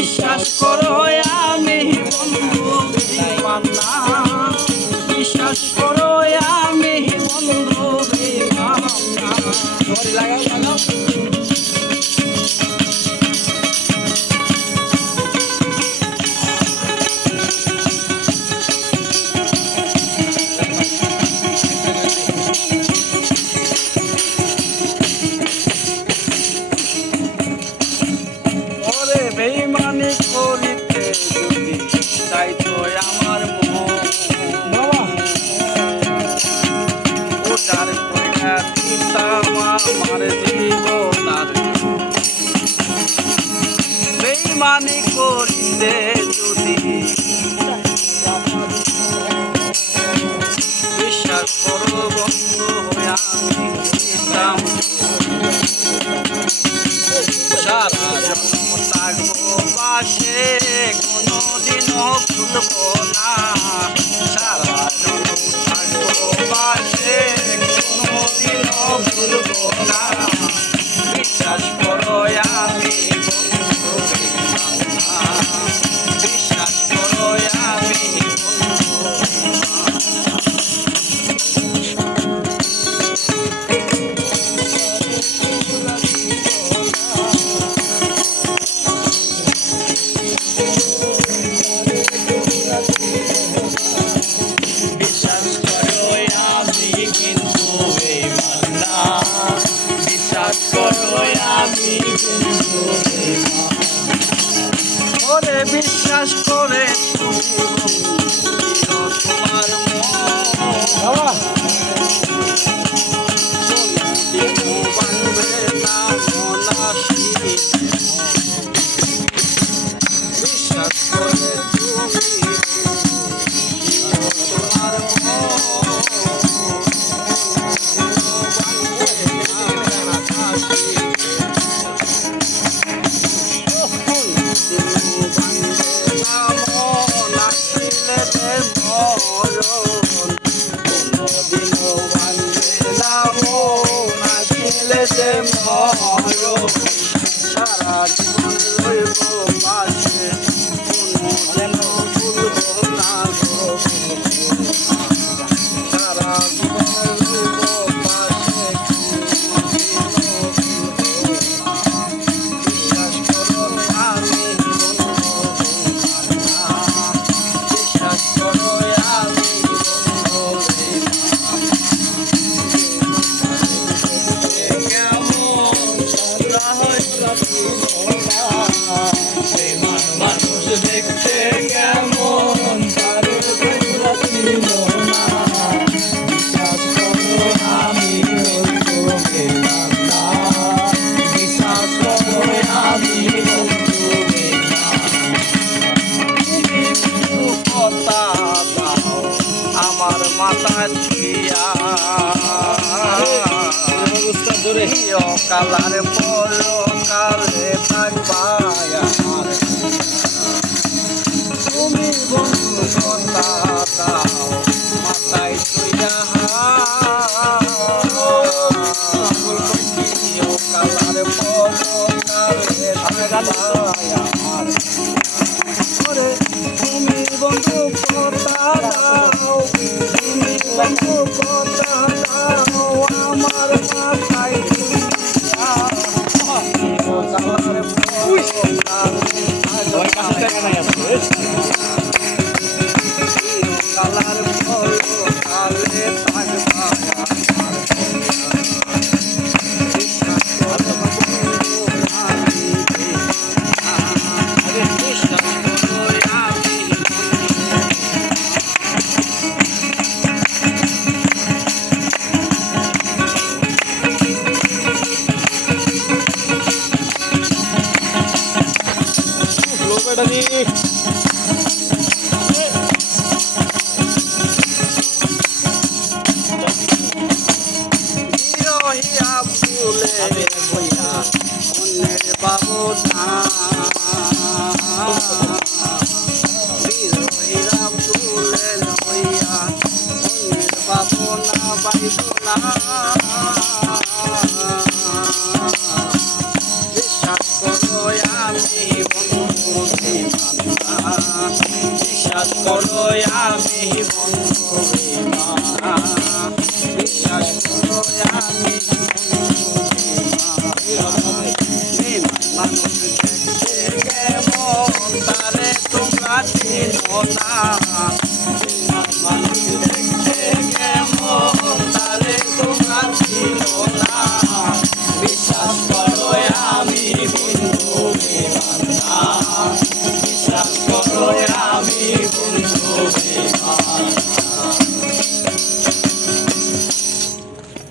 বিশ্বাস করো আমি বন্ধু বেমানা বিশ্বাস করো আমি বন্ধু লাগাও লাগাও। বেইমানি করিতে যদি। বিশ্বাস করো বন্ধু হয়ে আমি দিতাম সারা ভুলবো না। সারা জন্ম থাকব পাশে, কোনোদিনও ভুলবো না। আমি কিন্তু ওরে বিশ্বাস করে তোমার বিশ্বাস করে তুমি। সারা জীবন রইব পাশে আমার মাথা দিয়া কালার পর কালে কালে কালার বিরহিয়া ভুলে হইয়া অন্যের বাবনা বিরহিয়া ভুলে আমি বন্ধু বিশ্বাস করো আমি মানুষ দেখতে তারে তোমরা চিনো না